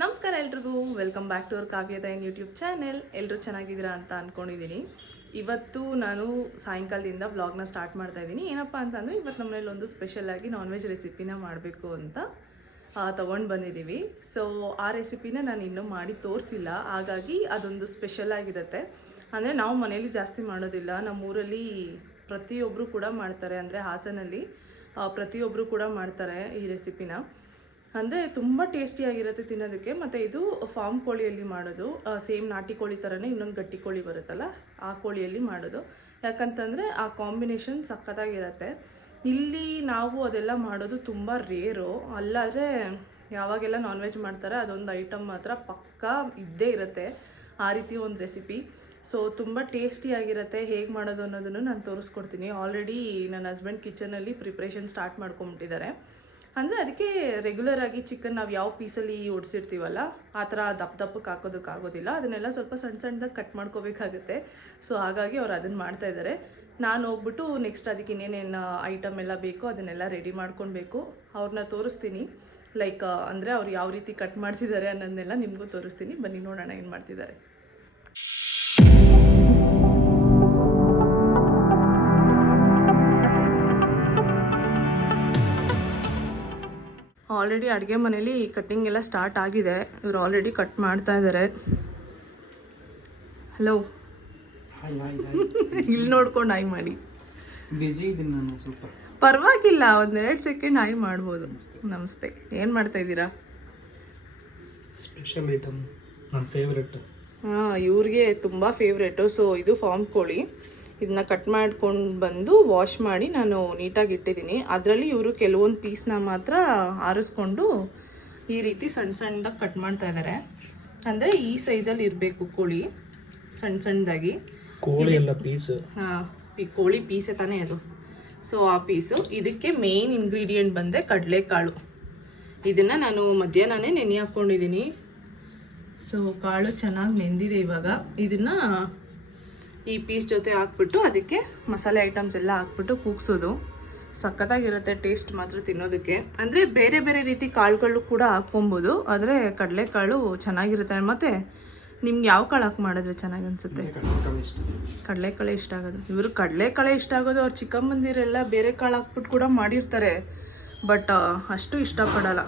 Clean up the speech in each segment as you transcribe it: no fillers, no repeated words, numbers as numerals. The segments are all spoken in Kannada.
ನಮಸ್ಕಾರ ಎಲ್ರಿಗೂ, ವೆಲ್ಕಮ್ ಬ್ಯಾಕ್ ಟು ಅವರ್ ಕಾವ್ಯದಯನ್ ಯೂಟ್ಯೂಬ್ ಚಾನೆಲ್. ಎಲ್ಲರೂ ಚೆನ್ನಾಗಿದ್ದೀರಾ ಅಂತ ಅಂದ್ಕೊಂಡಿದ್ದೀನಿ. ಇವತ್ತು ನಾನು ಸಾಯಂಕಾಲದಿಂದ ವ್ಲಾಗ್ನ ಸ್ಟಾರ್ಟ್ ಮಾಡ್ತಾ ಇದ್ದೀನಿ. ಏನಪ್ಪ ಅಂತಂದರೆ ಇವತ್ತು ನಮ್ಮನೇಲಿ ಒಂದು ಸ್ಪೆಷಲಾಗಿ ನಾನ್ ವೆಜ್ ರೆಸಿಪಿನ ಮಾಡಬೇಕು ಅಂತ ತೊಗೊಂಡು ಬಂದಿದ್ದೀವಿ. ಸೊ ಆ ರೆಸಿಪಿನ ನಾನು ಇನ್ನೂ ಮಾಡಿ ತೋರಿಸಿಲ್ಲ, ಹಾಗಾಗಿ ಅದೊಂದು ಸ್ಪೆಷಲ್ ಆಗಿರುತ್ತೆ. ಅಂದರೆ ನಾವು ಮನೇಲಿ ಜಾಸ್ತಿ ಮಾಡೋದಿಲ್ಲ, ನಮ್ಮೂರಲ್ಲಿ ಪ್ರತಿಯೊಬ್ಬರು ಕೂಡ ಮಾಡ್ತಾರೆ. ಅಂದರೆ ಹಾಸನಲ್ಲಿ ಪ್ರತಿಯೊಬ್ಬರು ಕೂಡ ಮಾಡ್ತಾರೆ ಈ ರೆಸಿಪಿನ. ಅಂದರೆ ತುಂಬ ಟೇಸ್ಟಿಯಾಗಿರುತ್ತೆ ತಿನ್ನೋದಕ್ಕೆ. ಮತ್ತು ಇದು ಫಾರ್ಮ್ ಕೋಳಿಯಲ್ಲಿ ಮಾಡೋದು, ಸೇಮ್ ನಾಟಿ ಕೋಳಿ ಥರನೇ ಇನ್ನೊಂದು ಗಟ್ಟಿ ಕೋಳಿ ಬರುತ್ತಲ್ಲ ಆ ಕೋಳಿಯಲ್ಲಿ ಮಾಡೋದು. ಯಾಕಂತಂದರೆ ಆ ಕಾಂಬಿನೇಷನ್ ಸಖತ್ತಾಗಿರುತ್ತೆ. ಇಲ್ಲಿ ನಾವು ಅದೆಲ್ಲ ಮಾಡೋದು ತುಂಬ ರೇರು. ಅಲ್ಲಾದರೆ ಯಾವಾಗೆಲ್ಲ ನಾನ್ ವೆಜ್ ಮಾಡ್ತಾರೆ ಅದೊಂದು ಐಟಮ್ ಮಾತ್ರ ಪಕ್ಕಾ ಇದ್ದೇ ಇರುತ್ತೆ, ಆ ರೀತಿ ಒಂದು ರೆಸಿಪಿ. ಸೊ ತುಂಬ ಟೇಸ್ಟಿಯಾಗಿರುತ್ತೆ. ಹೇಗೆ ಮಾಡೋದು ಅನ್ನೋದನ್ನು ನಾನು ತೋರಿಸ್ಕೊಡ್ತೀನಿ. ಆಲ್ರೆಡಿ ನನ್ನ ಹಸ್ಬೆಂಡ್ ಕಿಚನಲ್ಲಿ ಪ್ರಿಪ್ರೇಷನ್ ಸ್ಟಾರ್ಟ್ ಮಾಡ್ಕೊಂಬಿಟ್ಟಿದ್ದಾರೆ. ಅಂದರೆ ಅದಕ್ಕೆ ರೆಗ್ಯುಲರಾಗಿ ಚಿಕನ್ ನಾವು ಯಾವ ಪೀಸಲ್ಲಿ ಓಡಿಸಿರ್ತೀವಲ್ಲ ಆ ಥರ ದಪ್ಪಕ್ಕೆ ಹಾಕೋದಕ್ಕಾಗೋದಿಲ್ಲ. ಅದನ್ನೆಲ್ಲ ಸ್ವಲ್ಪ ಸಣ್ಣ ಸಣ್ಣದಾಗಿ ಕಟ್ ಮಾಡ್ಕೋಬೇಕಾಗುತ್ತೆ. ಸೊ ಹಾಗಾಗಿ ಅವ್ರು ಅದನ್ನು ಮಾಡ್ತಾಯಿದ್ದಾರೆ. ನಾನು ಹೋಗ್ಬಿಟ್ಟು ನೆಕ್ಸ್ಟ್ ಅದಕ್ಕೆ ಇನ್ನೇನೇನು ಐಟಮ್ ಎಲ್ಲ ಬೇಕೋ ಅದನ್ನೆಲ್ಲ ರೆಡಿ ಮಾಡ್ಕೊಳ್ಬೇಕು. ಅವ್ರನ್ನ ತೋರಿಸ್ತೀನಿ, ಲೈಕ್ ಅಂದರೆ ಅವ್ರು ಯಾವ ರೀತಿ ಕಟ್ ಮಾಡ್ತಿದ್ದಾರೆ ಅನ್ನೋದನ್ನೆಲ್ಲ ನಿಮಗೂ ತೋರಿಸ್ತೀನಿ. ಬನ್ನಿ ನೋಡೋಣ ಏನು ಮಾಡ್ತಿದ್ದಾರೆ. ಆಲ್ರೆಡಿ ಅಡುಗೆ ಮನೇಲಿ ಕಟ್ಟಿಂಗ್ ಎಲ್ಲ ಸ್ಟಾರ್ಟ್ ಆಗಿದೆ. ಇವರು ಆಲ್ರೆಡಿ ಕಟ್ ಮಾಡ್ತಾ ಇದ್ದಾರೆ. ಹಲೋ, ಇಲ್ಲಿ ನೋಡ್ಕೊಂಡು ಹಾಯ್ ಮಾಡಿ. ಬಿಜಿ ಇದ್ದೀನಿ ನಾನು ಸ್ವಲ್ಪ. ಪರವಾಗಿಲ್ಲ, ಒಂದೆರಡು ಸೆಕೆಂಡ್ ಹಾಯ್ ಮಾಡ್ಬೋದು. ನಮಸ್ತೆ. ಏನು ಮಾಡ್ತಾ ಇದ್ದೀರಾ? ಸ್ಪೆಷಲ್ ಐಟಮ್, ನನ್ನ ಫೇವ್ರೆಟ್. ಇವ್ರಿಗೆ ತುಂಬ ಫೇವ್ರೇಟು. ಸೊ ಇದು ಫಾರ್ಮ್ ಕೋಳಿ. ಇದನ್ನ ಕಟ್ ಮಾಡ್ಕೊಂಡು ಬಂದು ವಾಶ್ ಮಾಡಿ ನಾನು ನೀಟಾಗಿ ಇಟ್ಟಿದ್ದೀನಿ. ಅದರಲ್ಲಿ ಇವರು ಕೆಲವೊಂದು ಪೀಸ್ನ ಮಾತ್ರ ಆರಿಸ್ಕೊಂಡು ಈ ರೀತಿ ಸಣ್ಣ ಸಣ್ಣದಾಗಿ ಕಟ್ ಮಾಡ್ತಾ ಇದ್ದಾರೆ. ಅಂದರೆ ಈ ಸೈಜಲ್ಲಿ ಇರಬೇಕು ಕೋಳಿ, ಸಣ್ಣ ಸಣ್ಣದಾಗಿ. ಕೋಳಿ ಎಲ್ಲ ಪೀಸು. ಕೋಳಿ ಪೀಸೇ ತಾನೇ ಅದು. ಸೊ ಆ ಪೀಸು. ಇದಕ್ಕೆ ಮೇನ್ ಇಂಗ್ರೀಡಿಯೆಂಟ್ ಬಂದೆ ಕಡಲೆಕಾಳು. ಇದನ್ನು ನಾನು ಮಧ್ಯಾಹ್ನನೇ ನೆನೆ ಹಾಕ್ಕೊಂಡಿದ್ದೀನಿ. ಸೊ ಕಾಳು ಚೆನ್ನಾಗಿ ನೆಂದಿದೆ. ಇವಾಗ ಇದನ್ನು ಈ ಪೀಸ್ ಜೊತೆ ಹಾಕ್ಬಿಟ್ಟು ಅದಕ್ಕೆ ಮಸಾಲೆ ಐಟಮ್ಸ್ ಎಲ್ಲ ಹಾಕ್ಬಿಟ್ಟು ಕೂಗ್ಸೋದು. ಸಖತ್ತಾಗಿರುತ್ತೆ ಟೇಸ್ಟ್ ಮಾತ್ರ ತಿನ್ನೋದಕ್ಕೆ. ಅಂದರೆ ಬೇರೆ ಬೇರೆ ರೀತಿ ಕಾಳುಗಳು ಕೂಡ ಹಾಕ್ಕೊಬೋದು, ಆದರೆ ಕಡಲೆಕಾಳು ಚೆನ್ನಾಗಿರುತ್ತೆ. ಮತ್ತು ನಿಮ್ಗೆ ಯಾವ ಕಾಳು ಹಾಕಿ ಮಾಡಿದ್ರೆ ಚೆನ್ನಾಗಿ ಅನಿಸುತ್ತೆ? ಕಡಲೆಕಾಳೆ ಇಷ್ಟ ಆಗೋದು. ಇವರು ಕಡಲೆಕಾಳೆ ಇಷ್ಟ ಆಗೋದು. ಅವ್ರು ಚಿಕ್ಕಮ್ಮಂದಿರೆಲ್ಲ ಬೇರೆ ಕಾಳು ಹಾಕ್ಬಿಟ್ಟು ಕೂಡ ಮಾಡಿರ್ತಾರೆ, ಬಟ್ ಅಷ್ಟು ಇಷ್ಟಪಡಲ್ಲ.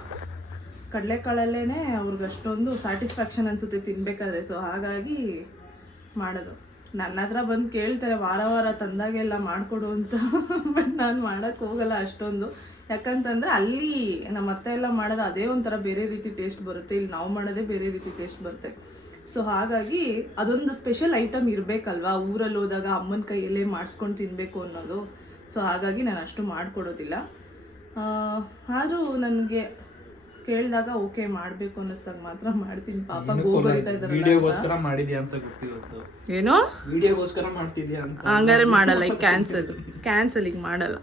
ಕಡಲೆಕಾಳಲ್ಲೇ ಅವ್ರಿಗೆ ಅಷ್ಟೊಂದು ಸ್ಯಾಟಿಸ್ಫ್ಯಾಕ್ಷನ್ ಅನಿಸುತ್ತೆ ತಿನ್ನಬೇಕಾದ್ರೆ. ಸೊ ಹಾಗಾಗಿ ಮಾಡೋದು. ನನ್ನ ಹತ್ರ ಬಂದು ಕೇಳ್ತಾರೆ ವಾರ ವಾರ ತಂದಾಗೆಲ್ಲ ಮಾಡಿಕೊಡು ಅಂತ. ಬಟ್ ನಾನು ಮಾಡೋಕ್ಕೆ ಹೋಗಲ್ಲ ಅಷ್ಟೊಂದು. ಯಾಕಂತಂದರೆ ಅಲ್ಲಿ ನಮ್ಮ ಅತ್ತೆ ಎಲ್ಲ ಮಾಡೋದು ಅದೇ ಒಂಥರ ಬೇರೆ ರೀತಿ ಟೇಸ್ಟ್ ಬರುತ್ತೆ, ಇಲ್ಲಿ ನಾವು ಮಾಡೋದೇ ಬೇರೆ ರೀತಿ ಟೇಸ್ಟ್ ಬರುತ್ತೆ. ಸೊ ಹಾಗಾಗಿ ಅದೊಂದು ಸ್ಪೆಷಲ್ ಐಟಮ್ ಇರಬೇಕಲ್ವಾ, ಊರಲ್ಲಿ ಹೋದಾಗ ಅಮ್ಮನ ಕೈಯಲ್ಲೇ ಮಾಡಿಸ್ಕೊಂಡು ತಿನ್ನಬೇಕು ಅನ್ನೋದು. ಸೊ ಹಾಗಾಗಿ ನಾನು ಅಷ್ಟು ಮಾಡಿಕೊಡೋದಿಲ್ಲ. ಆದರೂ ನನಗೆ ಕೇಳಿದಾಗ ಓಕೆ ಮಾಡಬೇಕು ಅನ್ನಿಸ್ದಾಗ ಮಾತ್ರ ಮಾಡ್ತೀನಿ. ಪಾಪ ಗೋಬರಿತಾ ಇದ್ದಾರೆ. ವಿಡಿಯೋಗೋಸ್ಕರ ಮಾಡಿದ್ಯಾ ಅಂತ ಗೊತ್ತಿತ್ತು. ಏನೋ ವಿಡಿಯೋಗೋಸ್ಕರ ಮಾಡ್ತಿದ್ಯಾ ಅಂತ. ಹಂಗಾರೆ ಮಾಡಲ್ಲ, ಈಗ ಕ್ಯಾನ್ಸಲ್ ಈಗ ಮಾಡಲ್ಲ.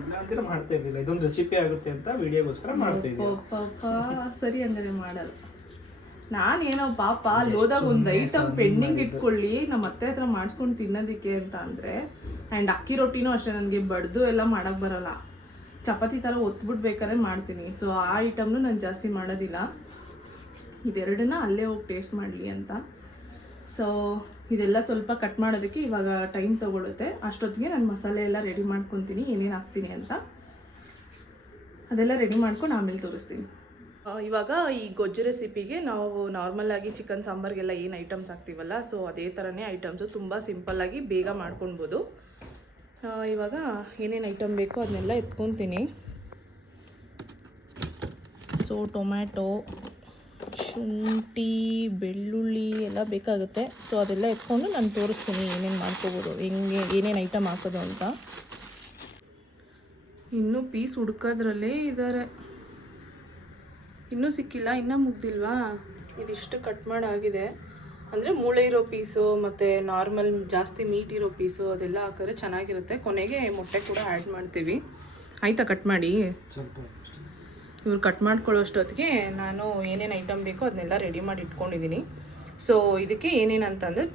ಇಲ್ಲ ಅಂತೀರ ಮಾಡ್ತಾ ಇರ್ಲಿಲ್ಲ, ಇದೊಂದು ರೆಸಿಪಿ ಆಗುತ್ತೆ ಅಂತ ವಿಡಿಯೋಗೋಸ್ಕರ ಮಾಡ್ತಾ ಇದ್ದೆ. ಪಾಪ ಸರಿ, ಹಂಗಾರೆ ಮಾಡಲ್ಲ. ನಾನೇನೋ ಪಾಪ ಅಲ್ಲಿ ಹೋದಾಗ ಒಂದು ಐಟಮ್ ಪೆಂಡಿಂಗ್ ಇಟ್ಕೊಳ್ಳಿ ನಮ್ಮ ಅತ್ತೆ ಹತ್ರ ಮಾಡಿಸ್ಕೊಂಡು ತಿನ್ನೋದಕ್ಕೆ ಅಂತ ಅಂದರೆ. ಆ್ಯಂಡ್ ಅಕ್ಕಿ ರೊಟ್ಟಿನೂ ಅಷ್ಟೇ, ನನಗೆ ಬಡ್ದು ಎಲ್ಲ ಮಾಡೋಕ್ಕೆ ಬರೋಲ್ಲ. ಚಪಾತಿ ಥರ ಒತ್ಬಿಟ್ಟು ಬೇಕಾದ್ರೆ ಮಾಡ್ತೀನಿ. ಸೊ ಆ ಐಟಮ್ನು ನಾನು ಜಾಸ್ತಿ ಮಾಡೋದಿಲ್ಲ. ಇದೆರಡನ್ನ ಅಲ್ಲೇ ಹೋಗಿ ಟೇಸ್ಟ್ ಮಾಡಲಿ ಅಂತ. ಸೊ ಇದೆಲ್ಲ ಸ್ವಲ್ಪ ಕಟ್ ಮಾಡೋದಕ್ಕೆ ಇವಾಗ ಟೈಮ್ ತೊಗೊಳುತ್ತೆ. ಅಷ್ಟೊತ್ತಿಗೆ ನಾನು ಮಸಾಲೆ ಎಲ್ಲ ರೆಡಿ ಮಾಡ್ಕೊತೀನಿ, ಏನೇನು ಹಾಕ್ತೀನಿ ಅಂತ. ಅದೆಲ್ಲ ರೆಡಿ ಮಾಡ್ಕೊಂಡು ಆಮೇಲೆ ತೋರಿಸ್ತೀನಿ. ಇವಾಗ ಈ ಗೊಜ್ಜು ರೆಸಿಪಿಗೆ ನಾವು ನಾರ್ಮಲಾಗಿ ಚಿಕನ್ ಸಾಂಬಾರಿಗೆಲ್ಲ ಏನು ಐಟಮ್ಸ್ ಹಾಕ್ತೀವಲ್ಲ, ಸೊ ಅದೇ ಥರನೇ ಐಟಮ್ಸು. ತುಂಬ ಸಿಂಪಲ್ಲಾಗಿ ಬೇಗ ಮಾಡ್ಕೊಳ್ಬೋದು. ಇವಾಗ ಏನೇನು ಐಟಮ್ ಬೇಕೋ ಅದನ್ನೆಲ್ಲ ಎತ್ಕೊತೀನಿ. ಸೊ ಟೊಮ್ಯಾಟೊ, ಶುಂಠಿ, ಬೆಳ್ಳುಳ್ಳಿ ಎಲ್ಲ ಬೇಕಾಗುತ್ತೆ. ಸೊ ಅದೆಲ್ಲ ಎತ್ಕೊಂಡು ನಾನು ತೋರಿಸ್ತೀನಿ ಏನೇನು ಮಾಡ್ಕೋಬೋದು, ಹೆಂಗೆ ಏನೇನು ಐಟಮ್ ಹಾಕೋದು ಅಂತ. ಇನ್ನೂ ಪೀಸ್ ಹುಡ್ಕೋದ್ರಲ್ಲೇ ಇದ್ದಾರೆ, ಇನ್ನೂ ಸಿಕ್ಕಿಲ್ಲ. ಇನ್ನೂ ಮುಗ್ದಿಲ್ವಾ? ಇದಿಷ್ಟು ಕಟ್ ಮಾಡಾಗಿದೆ. ಅಂದರೆ ಮೂಳೆ ಇರೋ ಪೀಸು ಮತ್ತು ನಾರ್ಮಲ್ ಜಾಸ್ತಿ ಮೀಟ್ ಇರೋ ಪೀಸು ಅದೆಲ್ಲ ಹಾಕಿದ್ರೆ ಚೆನ್ನಾಗಿರುತ್ತೆ. ಕೊನೆಗೆ ಮೊಟ್ಟೆ ಕೂಡ ಆ್ಯಡ್ ಮಾಡ್ತೀವಿ. ಆಯಿತಾ ಕಟ್ ಮಾಡಿ? ಇವ್ರು ಕಟ್ ಮಾಡ್ಕೊಳ್ಳೋ ಅಷ್ಟೊತ್ತಿಗೆ ನಾನು ಏನೇನು ಐಟಮ್ ಬೇಕೋ ಅದನ್ನೆಲ್ಲ ರೆಡಿ ಮಾಡಿ ಇಟ್ಕೊಂಡಿದ್ದೀನಿ. ಸೊ ಇದಕ್ಕೆ ಏನೇನು ಅಂತಂದರೆ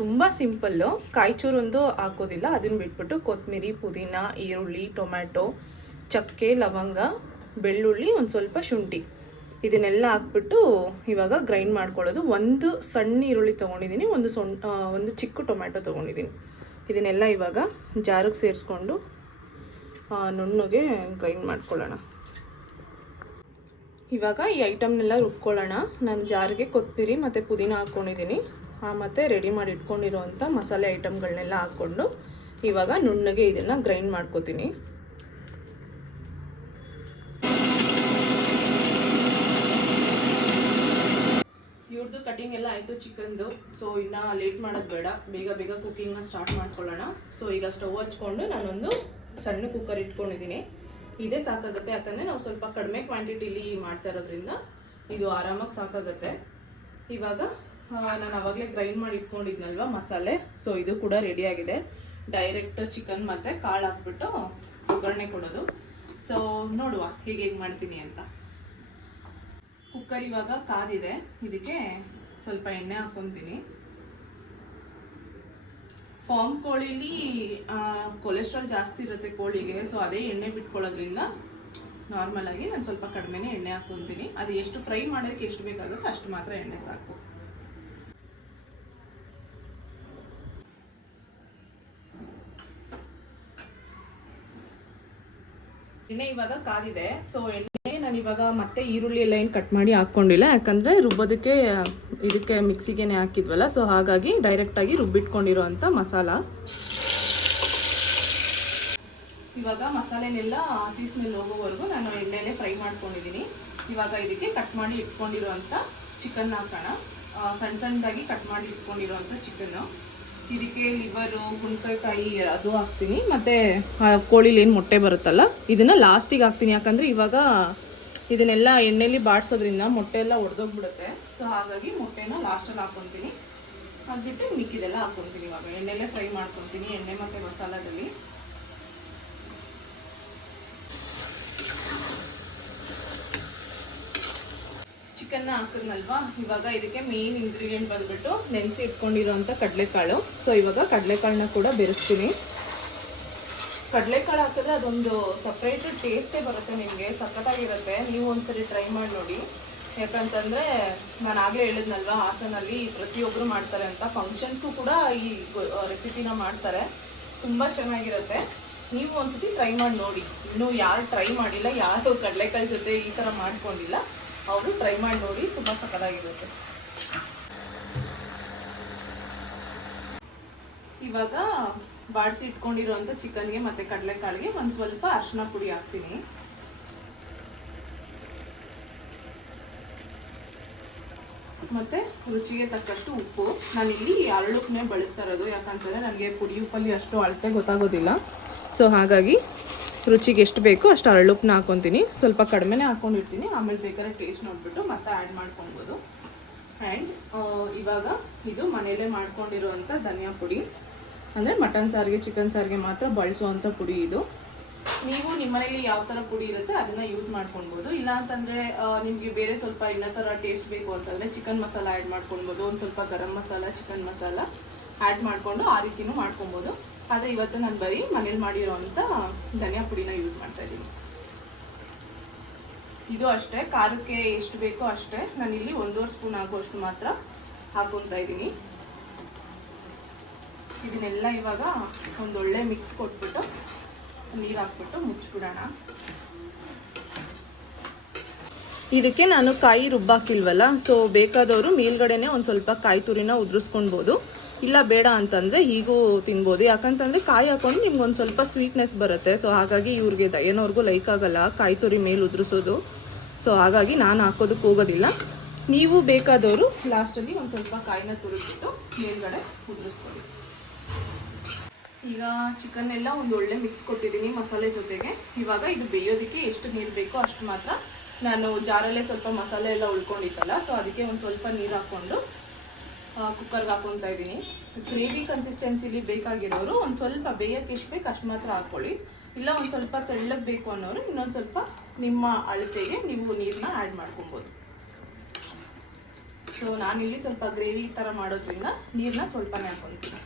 ತುಂಬ ಸಿಂಪಲ್ಲು. ಕಾಯಿಚೂರು ಒಂದು ಹಾಕೋದಿಲ್ಲ, ಅದನ್ನು ಬಿಟ್ಬಿಟ್ಟು ಕೊತ್ತಂಬರಿ, ಪುದೀನ, ಈರುಳ್ಳಿ, ಟೊಮ್ಯಾಟೊ, ಚಕ್ಕೆ, ಲವಂಗ, ಬೆಳ್ಳುಳ್ಳಿ, ಒಂದು ಸ್ವಲ್ಪ ಶುಂಠಿ ಇದನ್ನೆಲ್ಲ ಹಾಕ್ಬಿಟ್ಟು ಇವಾಗ ಗ್ರೈಂಡ್ ಮಾಡ್ಕೊಳ್ಳೋದು. ಒಂದು ಸಣ್ಣ ಈರುಳ್ಳಿ ತೊಗೊಂಡಿದ್ದೀನಿ, ಒಂದು ಚಿಕ್ಕ ಟೊಮ್ಯಾಟೊ ತೊಗೊಂಡಿದ್ದೀನಿ. ಇದನ್ನೆಲ್ಲ ಇವಾಗ ಜಾರಿಗೆ ಸೇರಿಸ್ಕೊಂಡು ನುಣ್ಣಗೆ ಗ್ರೈಂಡ್ ಮಾಡ್ಕೊಳ್ಳೋಣ. ಇವಾಗ ಈ ಐಟಮ್ನೆಲ್ಲ ರುಬ್ಕೊಳ್ಳೋಣ. ನಾನು ಜಾರಿಗೆ ಕೊತ್ತಂಬರಿ ಮತ್ತು ಪುದೀನ ಹಾಕ್ಕೊಂಡಿದ್ದೀನಿ, ಮತ್ತು ರೆಡಿ ಮಾಡಿ ಇಟ್ಕೊಂಡಿರೋವಂಥ ಮಸಾಲೆ ಐಟಮ್ಗಳನ್ನೆಲ್ಲ ಹಾಕ್ಕೊಂಡು ಇವಾಗ ನುಣ್ಣಗೆ ಇದನ್ನು ಗ್ರೈಂಡ್ ಮಾಡ್ಕೊತೀನಿ. ಇವ್ರದ್ದು ಕಟಿಂಗ್ ಎಲ್ಲ ಆಯಿತು ಚಿಕನ್ದು. ಸೊ ಇನ್ನು ಲೇಟ್ ಮಾಡೋದು ಬೇಡ, ಬೇಗ ಬೇಗ ಕುಕ್ಕಿಂಗ್ನ ಸ್ಟಾರ್ಟ್ ಮಾಡ್ಕೊಳ್ಳೋಣ. ಸೊ ಈಗ ಸ್ಟವ್ ಹಚ್ಕೊಂಡು ನಾನೊಂದು ಸಣ್ಣ ಕುಕ್ಕರ್ ಇಟ್ಕೊಂಡಿದ್ದೀನಿ. ಇದೇ ಸಾಕಾಗುತ್ತೆ, ಯಾಕಂದರೆ ನಾವು ಸ್ವಲ್ಪ ಕಡಿಮೆ ಕ್ವಾಂಟಿಟಿಲಿ ಮಾಡ್ತಾ ಇರೋದ್ರಿಂದ ಇದು ಆರಾಮಾಗಿ ಸಾಕಾಗುತ್ತೆ. ಇವಾಗ ನಾನು ಆವಾಗಲೇ ಗ್ರೈಂಡ್ ಮಾಡಿ ಇಟ್ಕೊಂಡಿದ್ನಲ್ವ ಮಸಾಲೆ, ಸೊ ಇದು ಕೂಡ ರೆಡಿಯಾಗಿದೆ. ಡೈರೆಕ್ಟ್ ಚಿಕನ್ ಮತ್ತು ಕಾಳು ಹಾಕ್ಬಿಟ್ಟು ಒಗ್ಗರಣೆ ಕೊಡೋದು. ಸೊ ನೋಡುವ ಹೇಗೆ ಮಾಡ್ತೀನಿ ಅಂತ. ಕುಕ್ಕರ್ ಇವಾಗ ಕಾದಿದೆ, ಇದಕ್ಕೆ ಸ್ವಲ್ಪ ಎಣ್ಣೆ ಹಾಕ್ಕೊತೀನಿ. ಫಾರ್ಮ್ ಕೋಳಿಲಿ ಕೊಲೆಸ್ಟ್ರಾಲ್ ಜಾಸ್ತಿ ಇರುತ್ತೆ ಕೋಳಿಗೆ, ಸೊ ಅದೇ ಎಣ್ಣೆ ಬಿಟ್ಕೊಳ್ಳೋದ್ರಿಂದ ನಾರ್ಮಲ್ ಆಗಿ ನಾನು ಸ್ವಲ್ಪ ಕಡಿಮೆನೇ ಎಣ್ಣೆ ಹಾಕ್ಕೊತೀನಿ. ಅದು ಎಷ್ಟು ಫ್ರೈ ಮಾಡೋದಕ್ಕೆ ಎಷ್ಟು ಬೇಕಾಗುತ್ತೋ ಅಷ್ಟು ಮಾತ್ರ ಎಣ್ಣೆ ಸಾಕು. ಎಣ್ಣೆ ಇವಾಗ ಕಾದಿದೆ. ಸೊ ಎಣ್ಣೆ ನಾನು ಇವಾಗ ಮತ್ತೆ ಈರುಳ್ಳಿ ಎಲ್ಲ ಏನು ಕಟ್ ಮಾಡಿ ಹಾಕ್ಕೊಂಡಿಲ್ಲ, ಯಾಕಂದರೆ ರುಬ್ಬೋದಕ್ಕೆ ಇದಕ್ಕೆ ಮಿಕ್ಸಿಗೆನೆ ಹಾಕಿದ್ವಲ್ಲ, ಸೊ ಹಾಗಾಗಿ ಡೈರೆಕ್ಟಾಗಿ ರುಬ್ಬಿಟ್ಕೊಂಡಿರೋ ಅಂಥ ಮಸಾಲ. ಇವಾಗ ಮಸಾಲೆನೆಲ್ಲ ಹಸಿ ಸ್ಮೆಲ್ ಹೋಗೋವರೆಗೂ ನಾನು ಎಣ್ಣೆಲೆ ಫ್ರೈ ಮಾಡ್ಕೊಂಡಿದ್ದೀನಿ. ಇವಾಗ ಇದಕ್ಕೆ ಕಟ್ ಮಾಡಿ ಇಟ್ಕೊಂಡಿರೋವಂಥ ಚಿಕನ್ ಹಾಕೋಣ. ಸಣ್ಣ ಸಣ್ಣದಾಗಿ ಕಟ್ ಮಾಡಿ ಇಟ್ಕೊಂಡಿರೋವಂಥ ಚಿಕನ್ನು. ಇದಕ್ಕೆ ಲಿವರು, ಕುಣ್ಕಾಯಿ ಅದು ಹಾಕ್ತೀನಿ, ಮತ್ತು ಕೋಳಿಲಿ ಏನು ಮೊಟ್ಟೆ ಬರುತ್ತಲ್ಲ ಇದನ್ನು ಲಾಸ್ಟಿಗೆ ಹಾಕ್ತೀನಿ. ಯಾಕಂದರೆ ಇವಾಗ ಇದನ್ನೆಲ್ಲ ಎಣ್ಣೆಲಿ ಬಾಡಿಸೋದ್ರಿಂದ ಮೊಟ್ಟೆ ಎಲ್ಲ ಒಡೆದೋಗ್ಬಿಡುತ್ತೆ. ಸೊ ಹಾಗಾಗಿ ಮೊಟ್ಟೆನ ಲಾಸ್ಟಲ್ಲಿ ಹಾಕ್ಕೊತೀನಿ. ಹಾಕ್ಬಿಟ್ಟು ಮಿಕ್ಕಿದೆಲ್ಲ ಹಾಕ್ಕೊತೀನಿ. ಇವಾಗ ಎಣ್ಣೆಲ್ಲೇ ಫ್ರೈ ಮಾಡ್ಕೊತೀನಿ, ಎಣ್ಣೆ ಮತ್ತು ಮಸಾಲದಲ್ಲಿ. ಚಿಕನ್ನ ಹಾಕಿದ್ನಲ್ವಾ, ಇವಾಗ ಇದಕ್ಕೆ ಮೇನ್ ಇಂಗ್ರೀಡಿಯೆಂಟ್ ಬಂದ್ಬಿಟ್ಟು ನೆನೆಸಿ ಇಟ್ಕೊಂಡಿರೋಂಥ ಕಡಲೆಕಾಳು. ಸೊ ಇವಾಗ ಕಡಲೆಕಾಳನ್ನ ಕೂಡ ಬೆರೆಸ್ತೀನಿ. ಕಡಲೆಕಾಳು ಹಾಕಿದ್ರೆ ಅದೊಂದು ಸಪ್ರೇಟ್ ಟೇಸ್ಟೇ ಬರುತ್ತೆ, ನಿಮಗೆ ಸಖತ್ತಾಗಿರುತ್ತೆ. ನೀವು ಒಂದ್ಸರಿ ಟ್ರೈ ಮಾಡಿ ನೋಡಿ. ಯಾಕಂತಂದರೆ ನಾನು ಆಗಲೇ ಹೇಳಿದ್ನಲ್ವ, ಹಾಸನಲ್ಲಿ ಪ್ರತಿಯೊಬ್ಬರು ಮಾಡ್ತಾರೆ ಅಂತ. ಫಂಕ್ಷನ್ಸ್ಗೂ ಕೂಡ ಈ ರೆಸಿಪಿನ ಮಾಡ್ತಾರೆ, ತುಂಬ ಚೆನ್ನಾಗಿರುತ್ತೆ. ನೀವು ಒಂದ್ಸತಿ ಟ್ರೈ ಮಾಡಿ ನೋಡಿ. ಇನ್ನೂ ಯಾರು ಟ್ರೈ ಮಾಡಿಲ್ಲ, ಯಾರು ಕಡಲೆಕಾಳು ಜೊತೆ ಈ ಥರ ಮಾಡ್ಕೊಂಡಿಲ್ಲ, ಅವರು ಟ್ರೈ ಮಾಡಿ ನೋಡಿ, ತುಂಬ ಸಖತ್ತಾಗಿರುತ್ತೆ. ಇವಾಗ ಬಾಡಿಸಿ ಇಟ್ಕೊಂಡಿರೋಂಥ ಚಿಕನ್ಗೆ ಮತ್ತು ಕಡಲೆಕಾಳಿಗೆ ಒಂದು ಸ್ವಲ್ಪ ಅರಿಶಿನ ಪುಡಿ ಹಾಕ್ತೀನಿ. ಮತ್ತು ರುಚಿಗೆ ತಕ್ಕಷ್ಟು ಉಪ್ಪು. ನಾನಿಲ್ಲಿ ಅರಳುಪ್ಪನ್ನೇ ಬಳಸ್ತಾ ಇರೋದು, ಯಾಕಂತಂದರೆ ನನಗೆ ಪುಡಿ ಉಪ್ಪಲ್ಲಿ ಅಷ್ಟು ಅಳತೆ ಗೊತ್ತಾಗೋದಿಲ್ಲ. ಸೊ ಹಾಗಾಗಿ ರುಚಿಗೆ ಎಷ್ಟು ಬೇಕೋ ಅಷ್ಟು ಅರಳುಪ್ಪನ್ನ ಹಾಕ್ಕೊತೀನಿ. ಸ್ವಲ್ಪ ಕಡಿಮೆನೇ ಹಾಕ್ಕೊಂಡಿರ್ತೀನಿ, ಆಮೇಲೆ ಬೇಕಾದ್ರೆ ಟೇಸ್ಟ್ ನೋಡಿಬಿಟ್ಟು ಮತ್ತೆ ಆ್ಯಡ್ ಮಾಡ್ಕೊಬೋದು. ಆ್ಯಂಡ್ ಇವಾಗ ಇದು ಮನೆಯಲ್ಲೇ ಮಾಡ್ಕೊಂಡಿರೋವಂಥ ಧನಿಯಾ ಪುಡಿ, ಅಂದರೆ ಮಟನ್ ಸಾರಿಗೆ, ಚಿಕನ್ ಸಾರಿಗೆ ಮಾತ್ರ ಬಳಸೋವಂಥ ಪುಡಿ ಇದು. ನೀವು ನಿಮ್ಮ ಮನೇಲಿ ಯಾವ ಥರ ಪುಡಿ ಇರುತ್ತೆ ಅದನ್ನು ಯೂಸ್ ಮಾಡ್ಕೊಳ್ಬೋದು. ಇಲ್ಲ ಅಂತಂದರೆ ನಿಮಗೆ ಬೇರೆ ಸ್ವಲ್ಪ ಇನ್ನೂ ಥರ ಟೇಸ್ಟ್ ಬೇಕು ಅಂತಂದರೆ ಚಿಕನ್ ಮಸಾಲ ಆ್ಯಡ್ ಮಾಡ್ಕೊಳ್ಬೋದು. ಒಂದು ಸ್ವಲ್ಪ ಗರಂ ಮಸಾಲ, ಚಿಕನ್ ಮಸಾಲ ಆ್ಯಡ್ ಮಾಡಿಕೊಂಡು ಆ ರೀತಿಯೂ ಮಾಡ್ಕೊಬೋದು. ಆದರೆ ಇವತ್ತು ನಾನು ಬರೀ ಮನೇಲಿ ಮಾಡಿರೋವಂಥ ಧನಿಯಾ ಪುಡಿನ ಯೂಸ್ ಮಾಡ್ತಾಯಿದ್ದೀನಿ. ಇದು ಅಷ್ಟೇ, ಖಾರಕ್ಕೆ ಎಷ್ಟು ಬೇಕೋ ಅಷ್ಟೇ. ನಾನಿಲ್ಲಿ 1.5 ಸ್ಪೂನ್ ಆಗುವಷ್ಟು ಮಾತ್ರ ಹಾಕ್ಕೊತಾ ಇದ್ದೀನಿ. ಇದನ್ನೆಲ್ಲ ಇವಾಗ ಒಂದೊಳ್ಳೆ ಮಿಕ್ಸ್ ಕೊಟ್ಬಿಟ್ಟು ನೀರು ಹಾಕ್ಬಿಟ್ಟು ಮುಚ್ಚಿಬಿಡೋಣ. ಇದಕ್ಕೆ ನಾನು ಕಾಯಿ ರುಬ್ಬಾಕಿಲ್ವಲ್ಲ, ಸೊ ಬೇಕಾದವರು ಮೇಲ್ಗಡೆನೆ ಒಂದು ಸ್ವಲ್ಪ ಕಾಯಿ ತುರಿನ ಉದುರಿಸ್ಕೊಳ್ಬೋದು. ಇಲ್ಲ ಬೇಡ ಅಂತಂದರೆ ಹೀಗೂ ತಿನ್ಬೋದು. ಯಾಕಂತಂದರೆ ಕಾಯಿ ಹಾಕೊಂಡು ನಿಮ್ಗೊಂದು ಸ್ವಲ್ಪ ಸ್ವೀಟ್ನೆಸ್ ಬರುತ್ತೆ. ಸೊ ಹಾಗಾಗಿ ಇವ್ರಿಗೆ ಏನವ್ರಿಗೂ ಲೈಕ್ ಆಗೋಲ್ಲ ಕಾಯಿ ತುರಿ ಮೇಲೆ ಉದುರಿಸೋದು. ಸೊ ಹಾಗಾಗಿ ನಾನು ಹಾಕೋದಕ್ಕೆ ಹೋಗೋದಿಲ್ಲ. ನೀವು ಬೇಕಾದವರು ಲಾಸ್ಟಲ್ಲಿ ಒಂದು ಸ್ವಲ್ಪ ಕಾಯಿನ ತುರಿದ್ಬಿಟ್ಟು ಮೇಲ್ಗಡೆ ಉದುರಿಸ್ಕೊಳ್ಳಿ. ಈಗ ಚಿಕನ್ನೆಲ್ಲ ಒಂದು ಒಳ್ಳೆ ಮಿಕ್ಸ್ ಕೊಟ್ಟಿದ್ದೀನಿ ಮಸಾಲೆ ಜೊತೆಗೆ. ಇವಾಗ ಇದು ಬೇಯೋದಕ್ಕೆ ಎಷ್ಟು ನೀರು ಬೇಕೋ ಅಷ್ಟು ಮಾತ್ರ. ನಾನು ಜಾರಲ್ಲೇ ಸ್ವಲ್ಪ ಮಸಾಲೆ ಎಲ್ಲ ಉಳ್ಕೊಂಡಿತ್ತಲ್ಲ, ಸೊ ಅದಕ್ಕೆ ಒಂದು ಸ್ವಲ್ಪ ನೀರು ಹಾಕ್ಕೊಂಡು ಕುಕ್ಕರ್ಗೆ ಹಾಕ್ಕೊತಾ ಇದ್ದೀನಿ. ಗ್ರೇವಿ ಕನ್ಸಿಸ್ಟೆನ್ಸಿಲಿ ಬೇಕಾಗಿರೋರು ಒಂದು ಸ್ವಲ್ಪ ಬೇಯೋಕ್ಕೆ ಎಷ್ಟು ಬೇಕು ಅಷ್ಟು ಮಾತ್ರ ಹಾಕ್ಕೊಳ್ಳಿ. ಇಲ್ಲ ಒಂದು ಸ್ವಲ್ಪ ತೆಳ್ಳಗೆ ಬೇಕು ಅನ್ನೋರು ಇನ್ನೊಂದು ಸ್ವಲ್ಪ ನಿಮ್ಮ ಅಳತೆಗೆ ನೀವು ನೀರನ್ನ ಆ್ಯಡ್ ಮಾಡ್ಕೊಬೋದು. ಸೊ ನಾನಿಲ್ಲಿ ಸ್ವಲ್ಪ ಗ್ರೇವಿ ಥರ ಮಾಡೋದ್ರಿಂದ ನೀರನ್ನ ಸ್ವಲ್ಪನೇ ಹಾಕ್ಕೊತೀನಿ.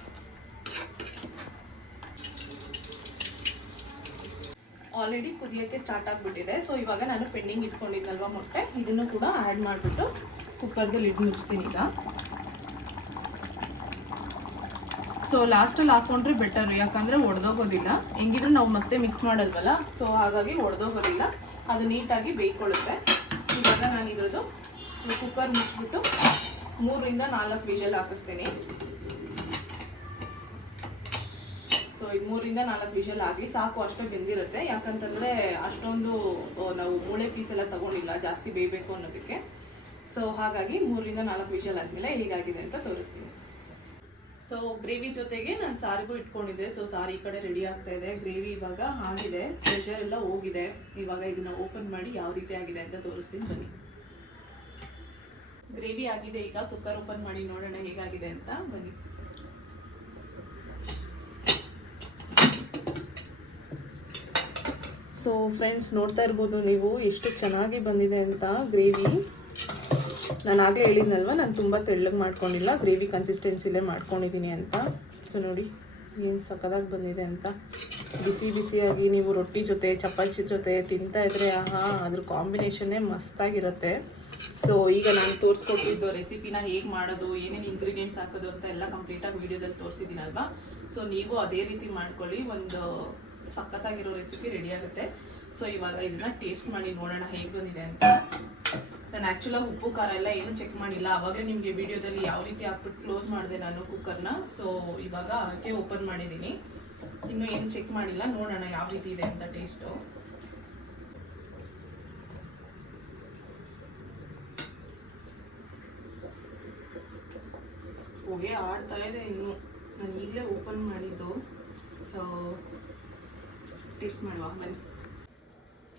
ಆಲ್ರೆಡಿ ಕುದಿಯೋಕ್ಕೆ ಸ್ಟಾರ್ಟ್ ಆಗಿಬಿಟ್ಟಿದೆ. ಸೊ ಇವಾಗ ನಾನು ಪೆಂಡಿಂಗ್ ಇಟ್ಕೊಂಡಿದ್ದಲ್ವ ಮೊಟ್ಟೆ, ಇದನ್ನು ಕೂಡ ಆ್ಯಡ್ ಮಾಡಿಬಿಟ್ಟು ಕುಕ್ಕರ್ದು ಲಿಡ್ ಮುಚ್ತೀನಿ ಈಗ. ಸೊ ಲಾಸ್ಟಲ್ಲಿ ಹಾಕ್ಕೊಂಡ್ರೆ ಬೆಟರು, ಯಾಕಂದರೆ ಒಡೆದೋಗೋದಿಲ್ಲ. ಹೆಂಗಿದ್ರು ನಾವು ಮತ್ತೆ ಮಿಕ್ಸ್ ಮಾಡಲ್ವಲ್ಲ, ಸೊ ಹಾಗಾಗಿ ಒಡೆದೋಗೋದಿಲ್ಲ, ಅದು ನೀಟಾಗಿ ಬೇಯ್ಕೊಳ್ಳುತ್ತೆ. ಇವಾಗ ನಾನು ಇದ್ರದ್ದು ಕುಕ್ಕರ್ ಮುಚ್ಚಿಬಿಟ್ಟು 3 ರಿಂದ 4 ವಿಷಲ್ ಹಾಕಿಸ್ತೀನಿ. ಸೊ ಇದು 3 ರಿಂದ 4 ವಿಷಲ್ ಆಗಲಿ ಸಾಕು, ಅಷ್ಟೇ ಬೆಂದಿರುತ್ತೆ. ಯಾಕಂತಂದರೆ ಅಷ್ಟೊಂದು ನಾವು ಮೂಳೆ ಪೀಸ್ ಎಲ್ಲ ತಗೊಂಡಿಲ್ಲ ಜಾಸ್ತಿ ಬೇಯಬೇಕು ಅನ್ನೋದಕ್ಕೆ. ಸೊ ಹಾಗಾಗಿ 3 ರಿಂದ 4 ವಿಷಲ್ ಆದಮೇಲೆ ಹೇಗಾಗಿದೆ ಅಂತ ತೋರಿಸ್ತೀನಿ. ಸೊ ಗ್ರೇವಿ ಜೊತೆಗೆ ನಾನು ಸಾರಿಗೂ ಇಟ್ಕೊಂಡಿದ್ದೆ. ಸೊ ಸಾರಿ ಈ ಕಡೆ ರೆಡಿ ಆಗ್ತಾ ಇದೆ. ಗ್ರೇವಿ ಇವಾಗ ಆಗಿದೆ, ಪ್ರೆಷರ್ ಎಲ್ಲ ಹೋಗಿದೆ. ಇವಾಗ ಇದನ್ನ ಓಪನ್ ಮಾಡಿ ಯಾವ ರೀತಿ ಆಗಿದೆ ಅಂತ ತೋರಿಸ್ತೀನಿ ಬನ್ನಿ. ಗ್ರೇವಿ ಆಗಿದೆ, ಈಗ ಕುಕ್ಕರ್ ಓಪನ್ ಮಾಡಿ ನೋಡೋಣ ಹೇಗಾಗಿದೆ ಅಂತ ಬನ್ನಿ. ಸೊ ಫ್ರೆಂಡ್ಸ್, ನೋಡ್ತಾ ಇರ್ಬೋದು ನೀವು ಎಷ್ಟು ಚೆನ್ನಾಗಿ ಬಂದಿದೆ ಅಂತ ಗ್ರೇವಿ. ನಾನು ಆಗಲೇ ಹೇಳಿದ್ನಲ್ವ, ನಾನು ತುಂಬ ತೆಳ್ಳಗೆ ಮಾಡ್ಕೊಂಡಿಲ್ಲ, ಗ್ರೇವಿ ಕನ್ಸಿಸ್ಟೆನ್ಸಿಲೇ ಮಾಡ್ಕೊಂಡಿದ್ದೀನಿ ಅಂತ. ಸೊ ನೋಡಿ ಏನು ಸಕ್ಕದಾಗಿ ಬಂದಿದೆ ಅಂತ. ಬಿಸಿ ಬಿಸಿಯಾಗಿ ನೀವು ರೊಟ್ಟಿ ಜೊತೆ ಚಪಾತಿ ಜೊತೆ ತಿಂತಾ ಇದ್ರೆ ಅದ್ರ ಕಾಂಬಿನೇಷನ್ನೇ ಮಸ್ತಾಗಿರುತ್ತೆ. ಸೊ ಈಗ ನಾನು ತೋರಿಸ್ಕೊಟ್ಟಿದ್ದು ರೆಸಿಪಿನ ಹೇಗೆ ಮಾಡೋದು, ಏನೇನು ಇಂಗ್ರೀಡಿಯೆಂಟ್ಸ್ ಹಾಕೋದು ಅಂತ ಎಲ್ಲ ಕಂಪ್ಲೀಟಾಗಿ ವೀಡಿಯೋದಲ್ಲಿ ತೋರಿಸಿದ್ದೀನಲ್ವಾ. ಸೊ ನೀವು ಅದೇ ರೀತಿ ಮಾಡ್ಕೊಳ್ಳಿ, ಒಂದು ಸಖತ್ತಾಗಿರೋ ರೆಸಿಪಿ ರೆಡಿ ಆಗುತ್ತೆ. ಸೊ ಇವಾಗ ಇದನ್ನ ಟೇಸ್ಟ್ ಮಾಡಿ ನೋಡೋಣ ಹೇಗೆ ಬಂದಿದೆ ಅಂತ. ನಾನು ಆ್ಯಕ್ಚುಲಾಗಿ ಉಪ್ಪು ಖಾರ ಎಲ್ಲ ಏನೂ ಚೆಕ್ ಮಾಡಿಲ್ಲ, ಆವಾಗಲೇ ನಿಮಗೆ ವಿಡಿಯೋದಲ್ಲಿ ಯಾವ ರೀತಿ ಹಾಕ್ಬಿಟ್ಟು ಕ್ಲೋಸ್ ಮಾಡಿದೆ ನಾನು ಕುಕ್ಕರ್ನ. ಸೊ ಇವಾಗ ಹಾಗೆ ಓಪನ್ ಮಾಡಿದ್ದೀನಿ, ಇನ್ನೂ ಏನು ಚೆಕ್ ಮಾಡಿಲ್ಲ, ನೋಡೋಣ ಯಾವ ರೀತಿ ಇದೆ ಅಂತ ಟೇಸ್ಟು. ಹೊಗೆ ಆಡ್ತಾ ಇದೆ ಇನ್ನು, ನಾನು ಈಗಲೇ ಓಪನ್ ಮಾಡಿದ್ದು. ಸೊ ಟೇಸ್ಟ್ ಮಾಡುವ ಬನ್ನಿ.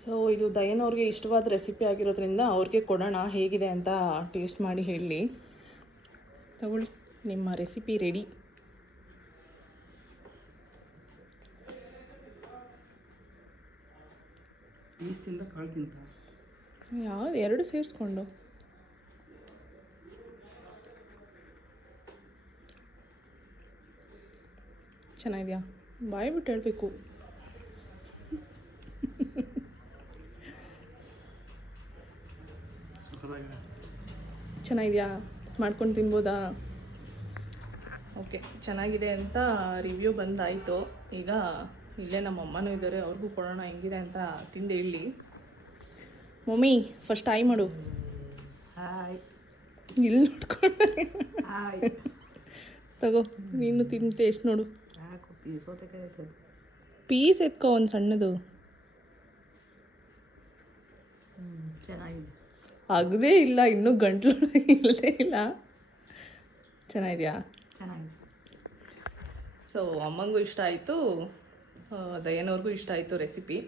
ಸೊ ಇದು ದಯನ್ ಅವ್ರಿಗೆ ಇಷ್ಟವಾದ ರೆಸಿಪಿ ಆಗಿರೋದ್ರಿಂದ ಅವ್ರಿಗೆ ಕೊಡೋಣ, ಹೇಗಿದೆ ಅಂತ ಟೇಸ್ಟ್ ಮಾಡಿ ಹೇಳಿ. ತಗೊಳ್ಳಿ, ನಿಮ್ಮ ರೆಸಿಪಿ ರೆಡಿ. ಪೀಸ್ತಿಂದ ಕಾಳು ತಿಂತ ಯಾವ್ದು ಎರಡು ಸೇರಿಸ್ಕೊಂಡು. ಚೆನ್ನಾಗಿದೆಯಾ? ಬಾಯ್ ಬಿಟ್ಟು ಹೇಳಬೇಕು. ಚೆನ್ನಾಗಿದೆಯಾ? ಮಾಡ್ಕೊಂಡು ತಿನ್ಬೋದಾ? ಓಕೆ, ಚೆನ್ನಾಗಿದೆ ಅಂತ ರಿವ್ಯೂ ಬಂದಾಯಿತು. ಈಗ ಇಲ್ಲೇ ನಮ್ಮ ಅಮ್ಮನೂ ಇದ್ದಾರೆ, ಅವ್ರಿಗೂ ಕೊಡೋಣ ಹೆಂಗಿದೆ ಅಂತ ತಿಂದು ಹೇಳಿ. ಮಮ್ಮಿ ಫಸ್ಟ್ ಹಾಯ್ ಮಾಡು. ಹಾಯ್. ಇಲ್ಲಿ ನೋಡ್ಕೊಂಡು ಹಾಯ್. ತಗೋ, ನೀನು ತಿಂದು ಟೇಸ್ಟ್ ನೋಡು. ಸಾಕು, ಪೀಸೋತಕ್ಕೆ ಆಯ್ತದೆ. ಪೀಸ್ ಎತ್ಕೋ ಒಂದು ಸಣ್ಣದು. ಚೆನ್ನಾಗಿದೆ. ಆಗದೇ ಇಲ್ಲ, ಇನ್ನೂ ಗಂಟ್ಲು ಇಲ್ಲೇ ಇಲ್ಲ. ಚೆನ್ನಾಗಿದೆಯಾ? ಚೆನ್ನಾಗಿದೆ. ಸೊ ಅಮ್ಮಂಗೂ ಇಷ್ಟ ಆಯಿತು, ದಯನವ್ರಿಗೂ ಇಷ್ಟ ಆಯಿತು ರೆಸಿಪಿ.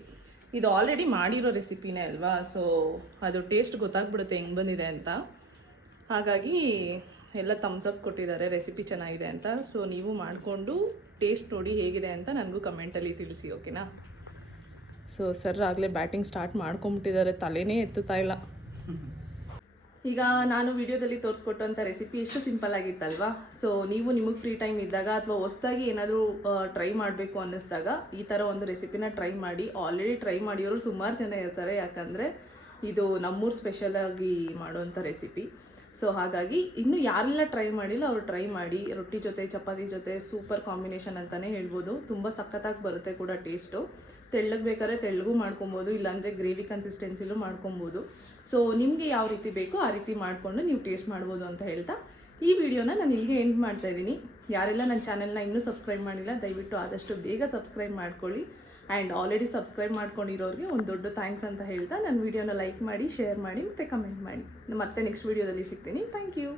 ಇದು ಆಲ್ರೆಡಿ ಮಾಡಿರೋ ರೆಸಿಪಿನೇ ಅಲ್ವಾ, ಸೊ ಅದು ಟೇಸ್ಟ್ ಗೊತ್ತಾಗ್ಬಿಡುತ್ತೆ ಹೆಂಗೆ ಬಂದಿದೆ ಅಂತ. ಹಾಗಾಗಿ ಎಲ್ಲ ಥಮ್ಸ್ ಅಪ್ ಕೊಟ್ಟಿದ್ದಾರೆ, ರೆಸಿಪಿ ಚೆನ್ನಾಗಿದೆ ಅಂತ. ಸೊ ನೀವು ಮಾಡಿಕೊಂಡು ಟೇಸ್ಟ್ ನೋಡಿ ಹೇಗಿದೆ ಅಂತ ನನಗೂ ಕಮೆಂಟಲ್ಲಿ ತಿಳಿಸಿ, ಓಕೆನಾ? ಸೊ ಸರ್ ಆಗಲೇ ಬ್ಯಾಟಿಂಗ್ ಸ್ಟಾರ್ಟ್ ಮಾಡ್ಕೊಂಬಿಟ್ಟಿದ್ದಾರೆ, ತಲೆನೇ ಎತ್ತುತ್ತಾ ಇಲ್ಲ. ಈಗ ನಾನು ವಿಡಿಯೋದಲ್ಲಿ ತೋರಿಸ್ಕೊಟ್ಟಂಥ ರೆಸಿಪಿ ಎಷ್ಟು ಸಿಂಪಲ್ ಆಗಿತ್ತಲ್ವಾ. ಸೊ ನೀವು ನಿಮಗೆ ಫ್ರೀ ಟೈಮ್ ಇದ್ದಾಗ ಅಥವಾ ಹೊಸದಾಗಿ ಏನಾದರೂ ಟ್ರೈ ಮಾಡಬೇಕು ಅನ್ನಿಸ್ದಾಗ ಈ ಥರ ಒಂದು ರೆಸಿಪಿನ ಟ್ರೈ ಮಾಡಿ. ಆಲ್ರೆಡಿ ಟ್ರೈ ಮಾಡಿರೋರು ಸುಮಾರು ಜನ ಇರ್ತಾರೆ, ಯಾಕಂದರೆ ಇದು ನಮ್ಮೂರು ಸ್ಪೆಷಲಾಗಿ ಮಾಡೋವಂಥ ರೆಸಿಪಿ. ಸೊ ಹಾಗಾಗಿ ಇನ್ನೂ ಯಾರೆಲ್ಲ ಟ್ರೈ ಮಾಡಿಲ್ಲ ಅವರು ಟ್ರೈ ಮಾಡಿ. ರೊಟ್ಟಿ ಜೊತೆ ಚಪಾತಿ ಜೊತೆ ಸೂಪರ್ ಕಾಂಬಿನೇಷನ್ ಅಂತಲೇ ಹೇಳ್ಬೋದು. ತುಂಬ ಸಖತ್ತಾಗಿ ಬರುತ್ತೆ ಕೂಡ ಟೇಸ್ಟು. ತೆಳ್ಳಗೆ ಬೇಕಾದ್ರೆ ತೆಳ್ಳಗೂ ಮಾಡ್ಕೊಬೋದು, ಇಲ್ಲಾಂದರೆ ಗ್ರೇವಿ ಕನ್ಸಿಸ್ಟೆನ್ಸಿಲೂ ಮಾಡ್ಕೊಬೋದು. ಸೊ ನಿಮಗೆ ಯಾವ ರೀತಿ ಬೇಕೋ ಆ ರೀತಿ ಮಾಡಿಕೊಂಡು ನೀವು ಟೇಸ್ಟ್ ಮಾಡ್ಬೋದು ಅಂತ ಹೇಳ್ತಾ ಈ ವಿಡಿಯೋನ ನಾನು ಇಲ್ಲಿಗೆ ಎಂಡ್ ಮಾಡ್ತಾಯಿದ್ದೀನಿ. ಯಾರೆಲ್ಲ ನನ್ನ ಚಾನೆಲ್ನ ಇನ್ನೂ ಸಬ್ಸ್ಕ್ರೈಬ್ ಮಾಡಿಲ್ಲ ದಯವಿಟ್ಟು ಆದಷ್ಟು ಬೇಗ ಸಬ್ಸ್ಕ್ರೈಬ್ ಮಾಡ್ಕೊಳ್ಳಿ. ಆ್ಯಂಡ್ ಆಲ್ರೆಡಿ ಸಬ್ಸ್ಕ್ರೈಬ್ ಮಾಡ್ಕೊಂಡಿರೋರಿಗೆ ಒಂದು ದೊಡ್ಡ ಥ್ಯಾಂಕ್ಸ್ ಅಂತ ಹೇಳ್ತಾ ನನ್ನ ವಿಡಿಯೋನ ಲೈಕ್ ಮಾಡಿ, ಶೇರ್ ಮಾಡಿ ಮತ್ತು ಕಮೆಂಟ್ ಮಾಡಿ. ಮತ್ತೆ ನೆಕ್ಸ್ಟ್ ವಿಡಿಯೋದಲ್ಲಿ ಸಿಗ್ತೀನಿ. Thank you.